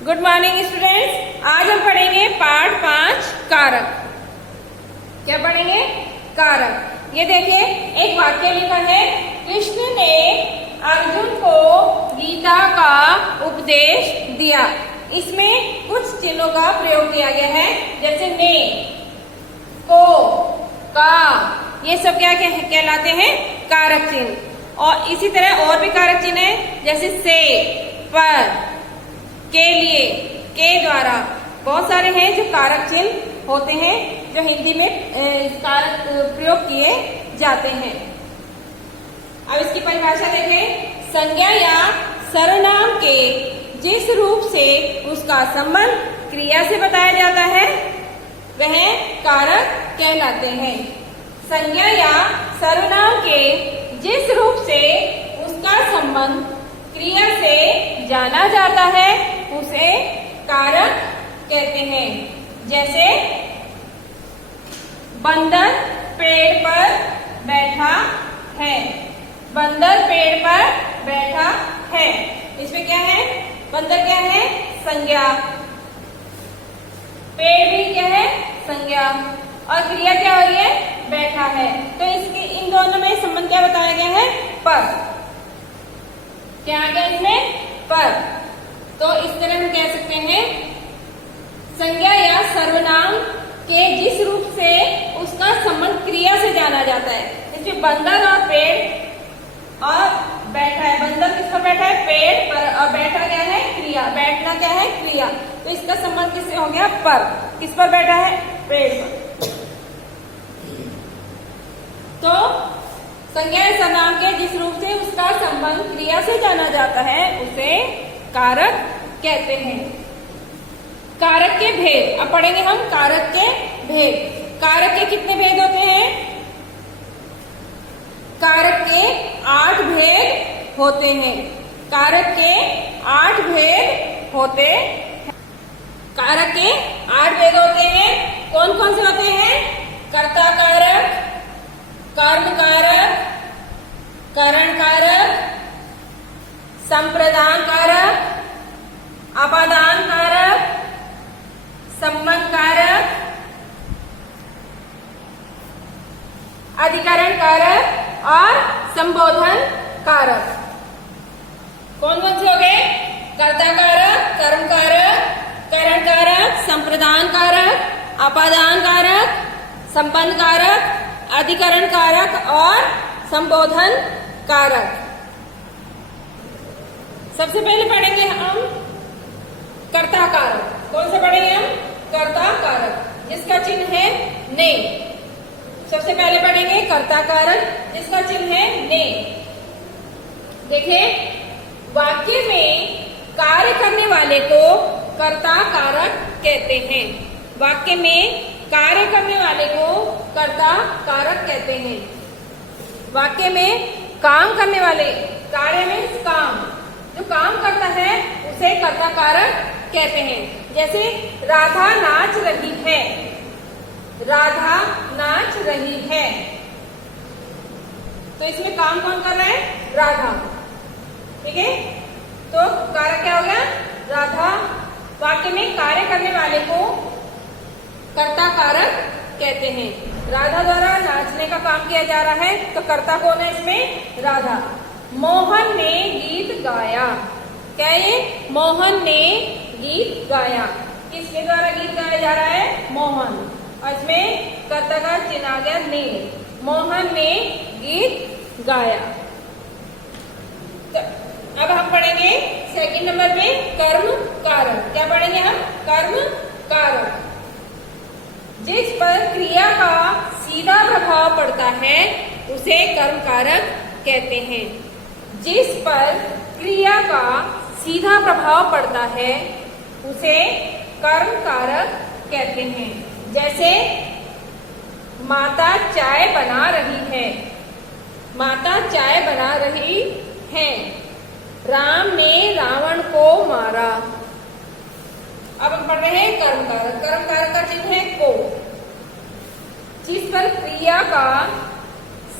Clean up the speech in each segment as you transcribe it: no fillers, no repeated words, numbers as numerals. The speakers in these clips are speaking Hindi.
Good morning students. आज हम पढ़ेंगे पाठ 5 कारक। क्या पढ़ेंगे? कारक। ये देखिए एक वाक्य लिखा है, कृष्ण ने अर्जुन को गीता का उपदेश दिया। इसमें कुछ चिन्हों का प्रयोग किया गया है, जैसे ने, को, का, ये सब क्या कहलाते हैं? कारक चिन्ह। और इसी तरह और भी कारक चिन्ह है, जैसे से, पर, के लिए, के द्वारा, बहुत सारे हैं जो कारक चिन्ह होते हैं जो हिंदी में कारक प्रयोग किए जाते हैं। अब इसकी परिभाषा देखें। संज्ञा या सर्वनाम के जिस रूप से उसका संबंध क्रिया से बताया जाता है वह कारक कहलाते हैं। संज्ञा या सर्वनाम के जिस रूप से उसका संबंध क्रिया से जाना जाता है उसे कारक कहते हैं। जैसे बंदर पेड़ पर बैठा है। बंदर पेड़ पर बैठा है, इसमें क्या है? बंदर क्या है? संज्ञा। पेड़ भी क्या है? संज्ञा। और क्रिया क्या हो रही है? बैठा है। तो इसके इन दोनों में संबंध क्या बताया गया है? पर। क्या आ गया इसमें? पर। तो इस तरह हम कह सकते हैं, संज्ञा या सर्वनाम के जिस रूप से उसका संबंध क्रिया से जाना जाता है। इसमें बंदर और पेड़ और बैठा है। बंदर किस पर बैठा है? पेड़ पर। और बैठा क्या है? क्रिया। बैठना क्या है? क्रिया। तो इसका संबंध किससे हो गया? पर। किस पर बैठा है? पेड़ पर। तो संज्ञा या सर्वनाम के जिस रूप से उसका संबंध क्रिया से जाना जाता है उसे कारक कहते हैं। कारक के भेद। अब पढ़ेंगे हम कारक के भेद। कारक के कितने भेद होते हैं? कारक के 8 भेद होते हैं। कारक के 8 भेद होते हैं। कारक के 8 भेद होते हैं। कौन कौन से होते हैं? कर्ता कारक, कर्म कारक, करण कारक, संप्रदान कारक, अपादान कारक, संबंध कारक, अधिकरण कारक और संबोधन कारक। कौन कौन से हो गए? कर्ता कारक, कर्म कारक, करण कारक, संप्रदान कारक, अपादान कारक, संबंध कारक, अधिकरण कारक और संबोधन कारक। सबसे पहले पढ़ेंगे हम कर्ता कारक। कौन सा पढ़ेंगे हम? कर्ता कारक, जिसका चिन्ह है ने। सबसे पहले पढ़ेंगे कर्ता कारक, जिसका चिन्ह है ने। देखिए वाक्य में कार्य करने वाले को कर्ता कारक कहते हैं। वाक्य में कार्य करने वाले को कर्ता कारक कहते हैं। वाक्य में काम करने वाले, कार्य में काम, जो काम करता है उसे कर्ता कारक कहते हैं। जैसे राधा नाच रही है। राधा नाच रही है, तो इसमें काम कौन कर रहा है? राधा। ठीक है, तो कारक क्या हो गया? राधा। वाक्य में कार्य करने वाले को कर्ता कारक कहते हैं। राधा द्वारा नाचने का काम किया जा रहा है, तो कर्ता कौन है इसमें? राधा। मोहन ने गीत गाया। क्या ये? मोहन ने गीत गाया। किसके द्वारा गीत गाया जा रहा है? मोहन। और इसमें कर्ता का चिन्ह आ गया ने। मोहन ने गीत गाया। तो अब हम पढ़ेंगे सेकंड नंबर पे कर्म कारक। क्या पढ़ेंगे हम? कर्म कारक। जिस पर क्रिया का सीधा प्रभाव पड़ता है उसे कर्म कारक कहते हैं। जिस पर क्रिया का सीधा प्रभाव पड़ता है उसे कर्म कारक कहते हैं। जैसे माता चाय बना रही है। माता चाय बना रही है। राम ने रावण को मारा। अब हम पढ़ रहे हैं कर्म कारक। कर्म कारक का चिन्ह है को। जिस पर क्रिया का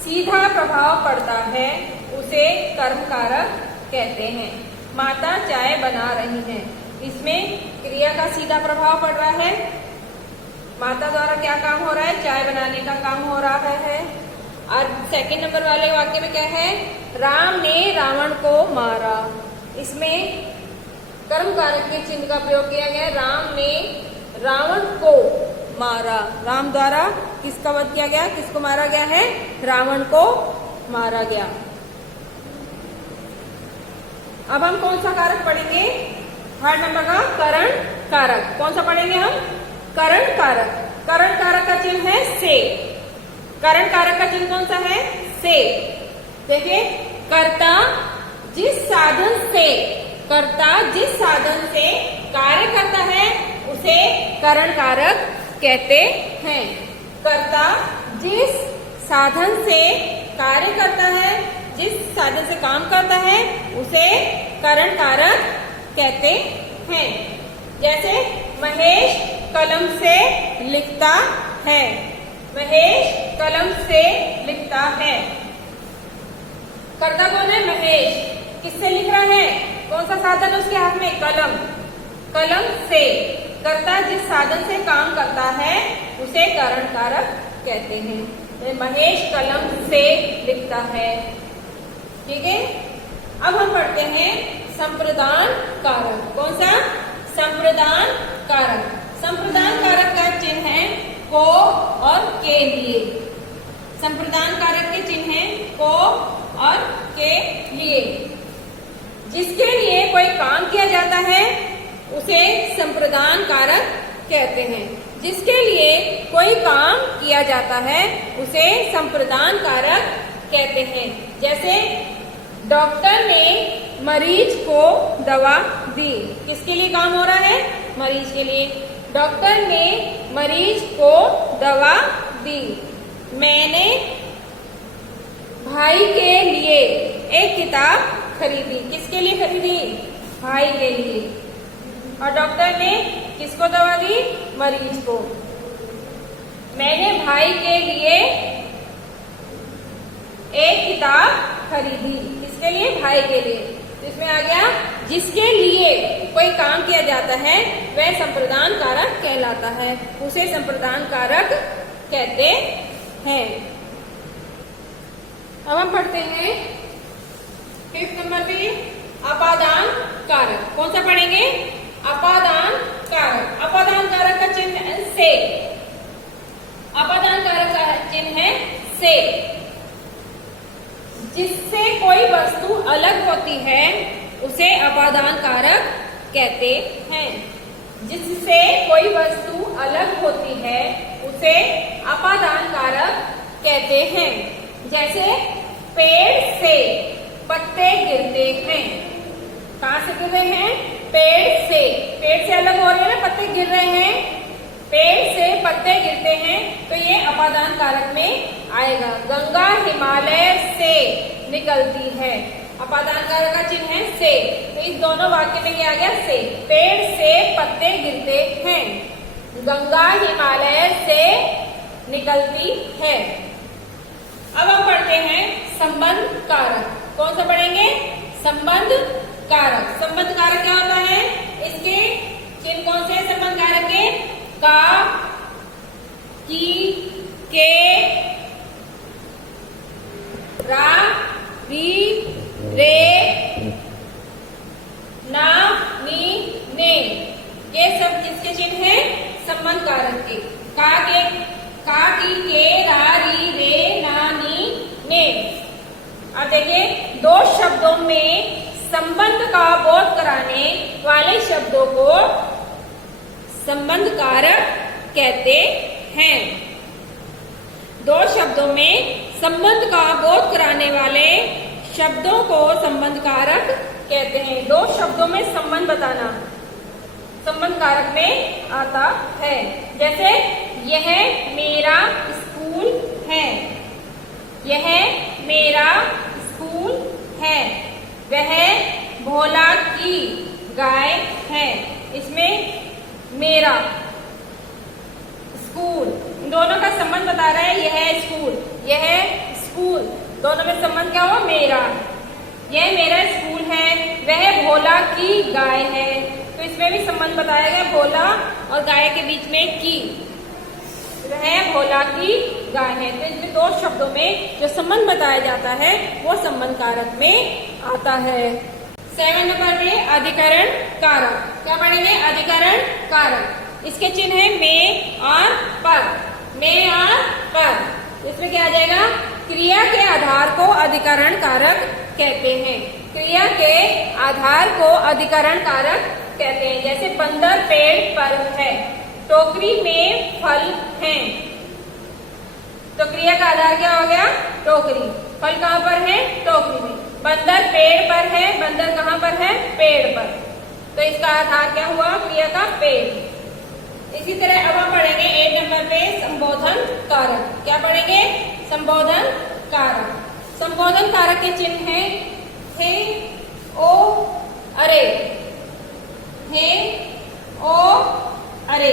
सीधा प्रभाव पड़ता है उसे कर्म कारक कहते हैं। माता चाय बना रही हैं। इसमें क्रिया का सीधा प्रभाव पड़ रहा है। माता द्वारा क्या काम हो रहा है? चाय बनाने का काम हो रहा है। और सेकंड नंबर वाले वाक्य में क्या है? राम ने रावण को मारा। इसमें कर्म कारक के चिन्ह का प्रयोग किया गया। राम ने रावण को मारा। राम द्वारा किसका वध किया गया? किसको मारा गया है? रावण को मारा गया। अब हम कौन सा कारक पढ़ेंगे? थर्ड नंबर का करण कारक। कौन सा पढ़ेंगे हम? करण कारक। करण कारक का चिन्ह है से। करण कारक का चिन्ह कौन सा है? से। देखिए, कर्ता जिस साधन से कार्य करता है उसे करण कारक कहते हैं। कर्ता जिस साधन से कार्य करता है, जिस साधन से काम करता है, उसे करण कारक कहते हैं। जैसे महेश कलम से लिखता है। महेश कलम से लिखता है। कर्ता कौन है? महेश। किससे लिख रहा है? कौन सा साधन उसके हाथ में? कलम। कलम से। कर्ता जिस साधन से काम करता है उसे करण कारक कहते हैं। महेश कलम से लिखता है। ठीक है। अब हम पढ़ते हैं संप्रदान कारक। कौन सा? संप्रदान कारक। संप्रदान कारक का चिन्ह है को और के लिए। संप्रदान कारक के चिन्ह है को और के लिए। जिसके लिए कोई काम किया जाता है उसे संप्रदान कारक कहते हैं। जिसके लिए कोई काम किया जाता है उसे संप्रदान कारक कहते हैं। जैसे डॉक्टर ने मरीज को दवा दी। किसके लिए काम हो रहा है? मरीज के लिए। डॉक्टर ने मरीज को दवा दी। मैंने भाई के लिए एक किताब खरीदी। किसके लिए खरीदी? भाई के लिए। और डॉक्टर ने किसको दवा दी? मरीज को। मैंने भाई के लिए एक किताब खरीदी। किसके लिए? भाई के लिए। तो इसमें आ गया जिसके लिए कोई काम किया जाता है वह संप्रदान कारक कहलाता है, उसे संप्रदान कारक कहते हैं। अब हम पढ़ते हैं फिफ्थ नंबर पे अपादान कारक। कौन सा पढ़ेंगे? अपादान कारक। अपादान कारक का चिन्ह है से। अपादान कारक का चिन्ह है से। जिससे कोई वस्तु अलग होती है उसे अपादान कारक कहते हैं। जिससे कोई वस्तु अलग होती है उसे अपादान कारक कहते हैं। जैसे पेड़ से पत्ते गिरते हैं। कहाँ से गिर रहे हैं? पेड़ से। पेड़ से अलग हो रहे हैं, पत्ते गिर रहे हैं। पेड़ से पत्ते गिरते हैं तो ये अपादान कारक में आएगा। गंगा हिमालय से निकलती है। अपादान कारक का चिन्ह है से। तो इस दोनों वाक्य में क्या आ गया? से। पेड़ से पत्ते गिरते हैं, गंगा हिमालय से निकलती है। अब हम पढ़ते हैं संबंध कारक। कौन सा पढ़ेंगे? संबंध कारक। संबंध कारक क्या होता है? इसके चिन्ह कौन से? संबंध कारक के का, की, के, रा, री, रे, ना, नी, ने। ये सब किसके चिन्ह हैं? संबंध कारक के। का, की, के, रा, री, रे, ना, नी, ने। अब देखिए, दो शब्दों में संबंध का बोध कराने वाले शब्दों को संबंध कारक कहते हैं। दो शब्दों में संबंध का बोध कराने वाले शब्दों को संबंध कारक कहते हैं। दो शब्दों में संबंध बताना संबंध कारक में आता है। जैसे यह मेरा स्कूल है। यह मेरा स्कूल है। वह भोला की गाय है। इसमें मेरा, स्कूल, दोनों का संबंध बता रहा है। यह स्कूल, यह स्कूल, दोनों में संबंध क्या हुआ? मेरा। यह मेरा स्कूल है, वह भोला की गाय है। तो इसमें भी संबंध बताया गया भोला और गाय के बीच में की है, भोला की गाय है। तो इसमें दो शब्दों में जो संबंध बताया जाता है वो संबंध कारक में आता है। 7 नंबर पे अधिकरण कारक। क्या पढ़ेंगे? अधिकरण कारक। इसके चिन्ह है में और पर। में और पर। इसमें क्या आ जाएगा? क्रिया के आधार को अधिकरण कारक कहते हैं। क्रिया के आधार को अधिकरण कारक कहते हैं। जैसे बंदर पेड़ पर है, टोकरी में फल हैं। तो क्रिया का आधार क्या हो गया? टोकरी। फल कहाँ पर है? टोकरी में। बंदर पेड़ पर है, बंदर कहाँ पर है? पेड़ पर। तो इसका आधार क्या हुआ? क्रिया का पेड़। इसी तरह अब हम पढ़ेंगे 8 नंबर पे संबोधन कारक। क्या पढ़ेंगे? संबोधन कारक। संबोधन कारक के चिन्ह है हे, ओ, अरे। हे, ओ, अरे।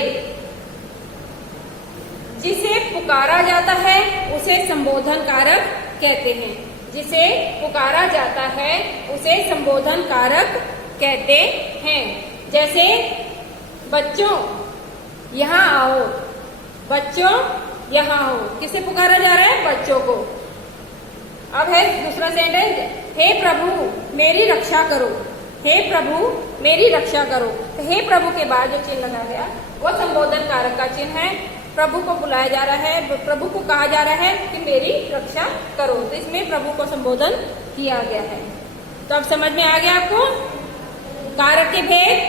जिसे पुकारा जाता है उसे संबोधन कारक कहते हैं। जिसे पुकारा जाता है उसे संबोधन कारक कहते हैं। जैसे बच्चों यहाँ आओ, बच्चों यहाँ आओ। किसे पुकारा जा रहा है? बच्चों को। अब है दूसरा सेंटेंस, हे प्रभु मेरी रक्षा करो। हे प्रभु मेरी रक्षा करो। तो हे प्रभु के बाद जो चिन्ह लगा गया वो संबोधन कारक का चिन्ह है। प्रभु को बुलाया जा रहा है, प्रभु को कहा जा रहा है कि मेरी रक्षा करो। तो इसमें प्रभु को संबोधन किया गया है। तो अब समझ में आ गया आपको कारक के भेद।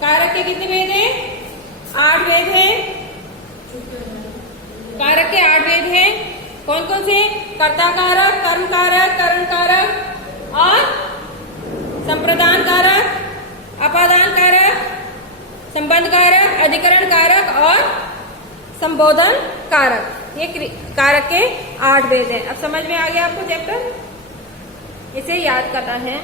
कारक के कितने भेद हैं? 8 भेद हैं। कारक के 8 भेद हैं। कौन कौन से? कर्ता कारक, कर्म कारक, करण कारक और संप्रदान कारक, अपादान कारक, संबंध कारक, अधिकरण कारक और संबोधन कारक। ये कारक के 8 भेद हैं। अब समझ में आ गया आपको चैप्टर? इसे याद करना है।